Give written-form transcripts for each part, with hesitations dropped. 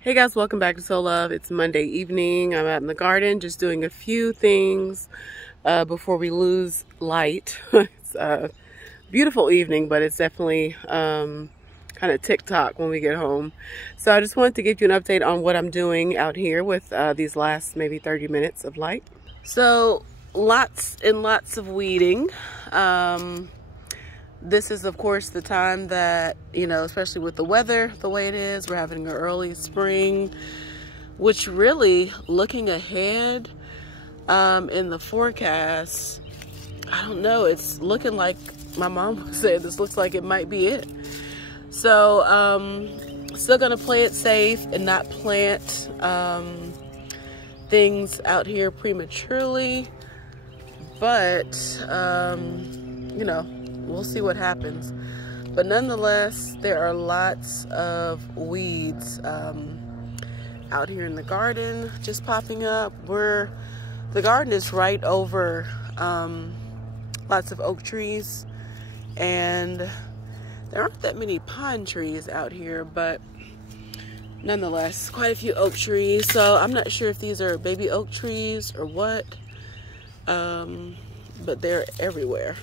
Hey guys, welcome back to Soul Love. It's Monday evening. I'm out in the garden just doing a few things before we lose light. It's a beautiful evening, but it's definitely kind of tick-tock when we get home. So I just wanted to give you an update on what I'm doing out here with these last maybe 30 minutes of light. So lots and lots of weeding. This is, of course, the time that, especially with the weather the way it is, we're having an early spring, which really, looking ahead in the forecast, I don't know, it's looking like, my mom said, this looks like it might be it. So, still going to play it safe and not plant things out here prematurely, but, we'll see what happens. But nonetheless, there are lots of weeds out here in the garden just popping up. The garden is right over lots of oak trees, and there aren't that many pine trees out here, but nonetheless, quite a few oak trees. So I'm not sure if these are baby oak trees or what, but they're everywhere.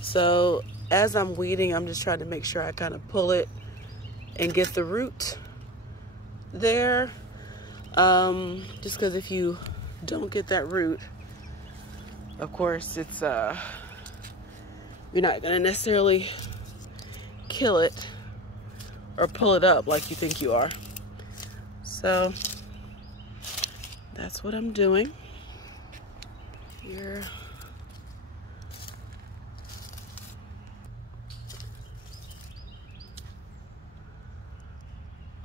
So as I'm weeding, I'm just trying to make sure I kind of pull it and get the root there. Just because if you don't get that root, of course, it's you're not going to necessarily kill it or pull it up like you think you are. So that's what I'm doing here.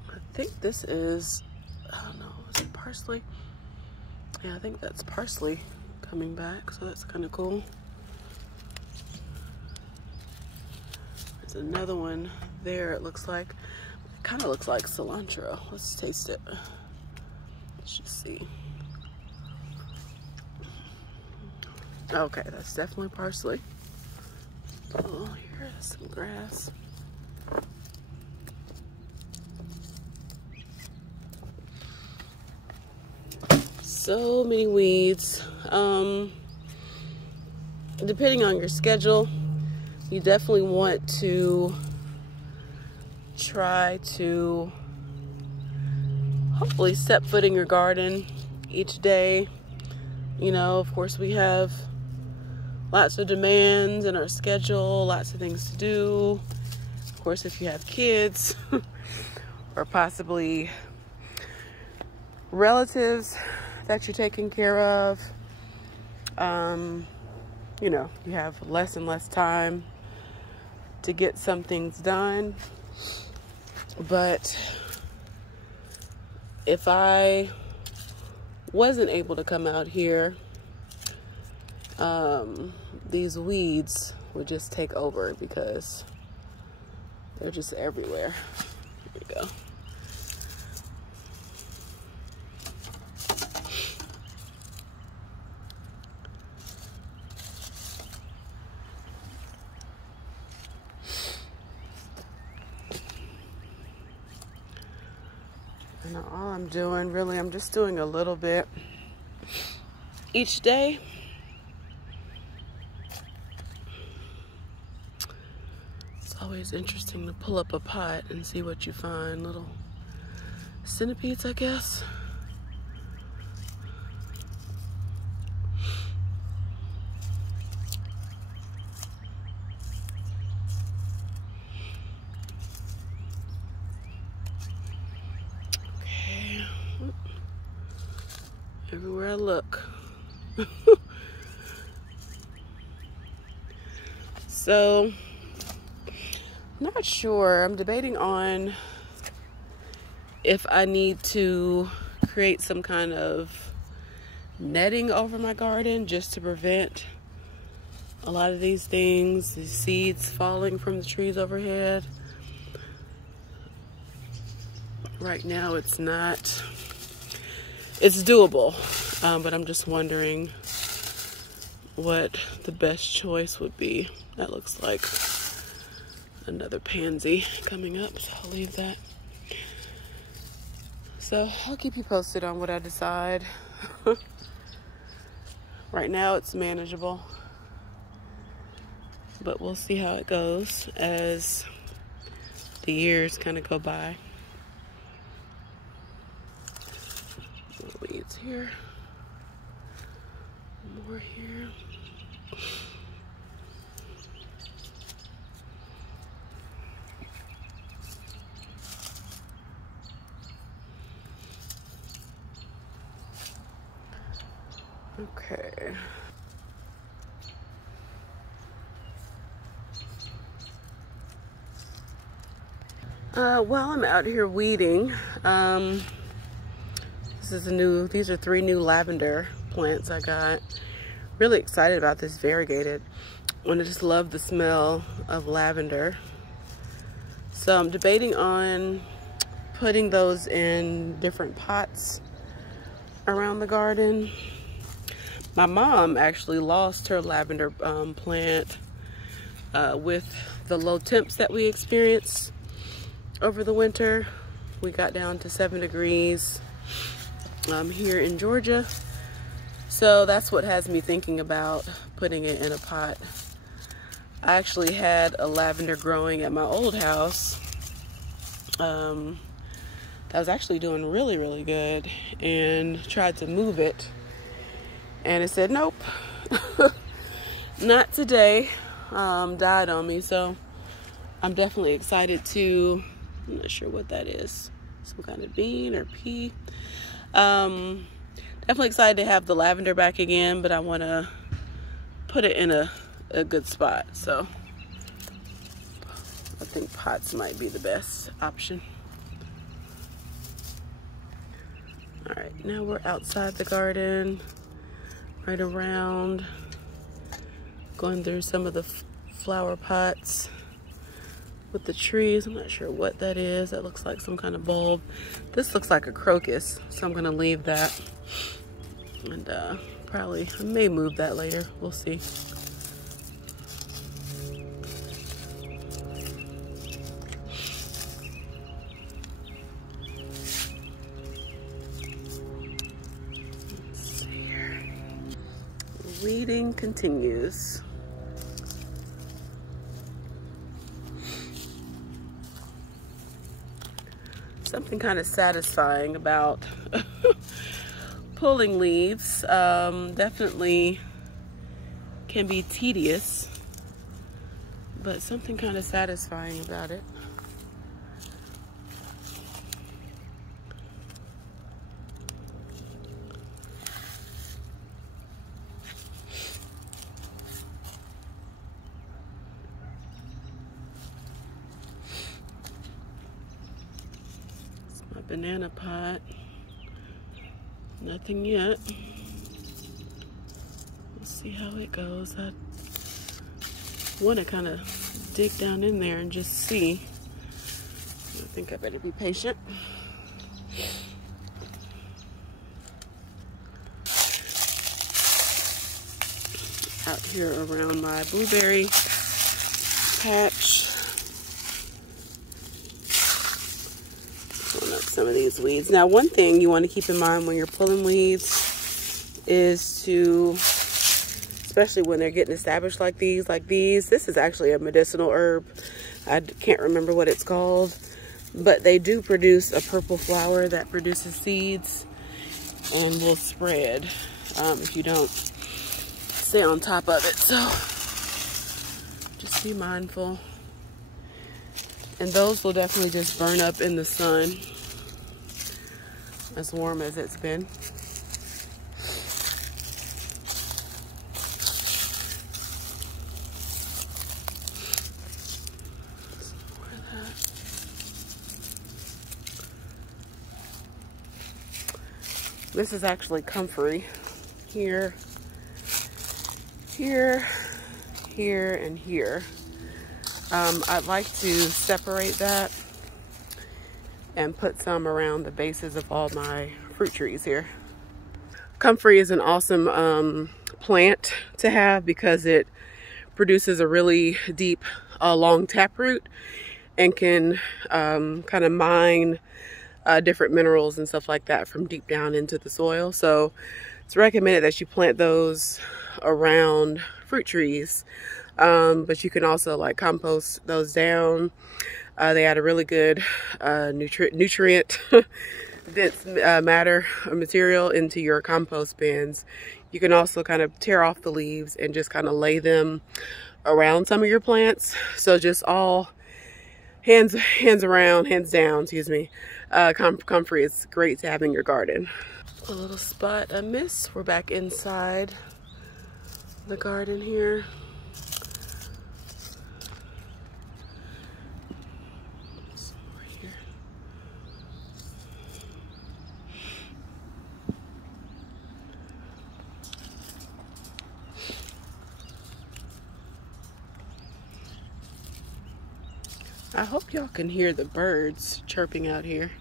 I think this is, I don't know, is it parsley? Yeah, I think that's parsley coming back, so that's kind of cool. There's another one there, it looks like. It kind of looks like cilantro. Let's taste it. Let's just see. Okay, that's definitely parsley. Oh, here's some grass. So many weeds. Depending on your schedule, you definitely want to try to hopefully step foot in your garden each day. Of course, we have lots of demands in our schedule, lots of things to do. Of course, if you have kids or possibly relatives that you're taking care of, you have less and less time to get some things done. But if I wasn't able to come out here, these weeds would just take over because they're just everywhere. Here we go. And all I'm doing, really, I'm just doing a little bit each day. It's always interesting to pull up a pot and see what you find. Little centipedes, I guess. Everywhere I look. So, not sure. I'm debating on if I need to create some kind of netting over my garden just to prevent a lot of these things, these seeds falling from the trees overhead. Right now it's not. It's doable, but I'm just wondering what the best choice would be. That looks like another pansy coming up, so I'll leave that. So I'll keep you posted on what I decide. Right now it's manageable, but we'll see how it goes as the years kind of go by. Weeds here, more here. Okay. While I'm out here weeding, these are 3 new lavender plants I got. Really excited about this variegated. I just love the smell of lavender. So I'm debating on putting those in different pots around the garden. My mom actually lost her lavender plant with the low temps that we experienced over the winter. We got down to 7 degrees here in Georgia. So that's what has me thinking about putting it in a pot. I actually had a lavender growing at my old house that was actually doing really, really good, and tried to move it. And it said, nope, not today, died on me. So I'm definitely excited to, I'm not sure what that is, some kind of bean or pea. Definitely excited to have the lavender back again, but I want to put it in a good spot. So I think pots might be the best option. All right, now we're outside the garden, right around, going through some of the flower pots with the trees. I'm not sure what that is. That looks like some kind of bulb. This looks like a crocus, so I'm gonna leave that. And probably, I may move that later. We'll see. Weeding continues. Something kind of satisfying about pulling leaves. Definitely can be tedious, but something kind of satisfying about it. My banana pot, nothing yet. We'll see how it goes. I want to kind of dig down in there and just see. I think I better be patient. Out here around my blueberry patch. Some of these weeds. Now, one thing you want to keep in mind when you're pulling weeds is to, especially when they're getting established like these, this is actually a medicinal herb. I can't remember what it's called, but they do produce a purple flower that produces seeds and will spread if you don't stay on top of it. So just be mindful. And those will definitely just burn up in the sun, as warm as it's been. This is actually comfrey. Here, here, here, and here. I'd like to separate that and put some around the bases of all my fruit trees here. Comfrey is an awesome plant to have because it produces a really deep, long taproot and can kind of mine different minerals and stuff like that from deep down into the soil. So it's recommended that you plant those around fruit trees, but you can also like compost those down. They add a really good nutrient dense matter or material into your compost bins. You can also kind of tear off the leaves and just kind of lay them around some of your plants. So just all hands down, excuse me, comfrey is great to have in your garden. A little spot amiss. We're back inside the garden here. I hope y'all can hear the birds chirping out here.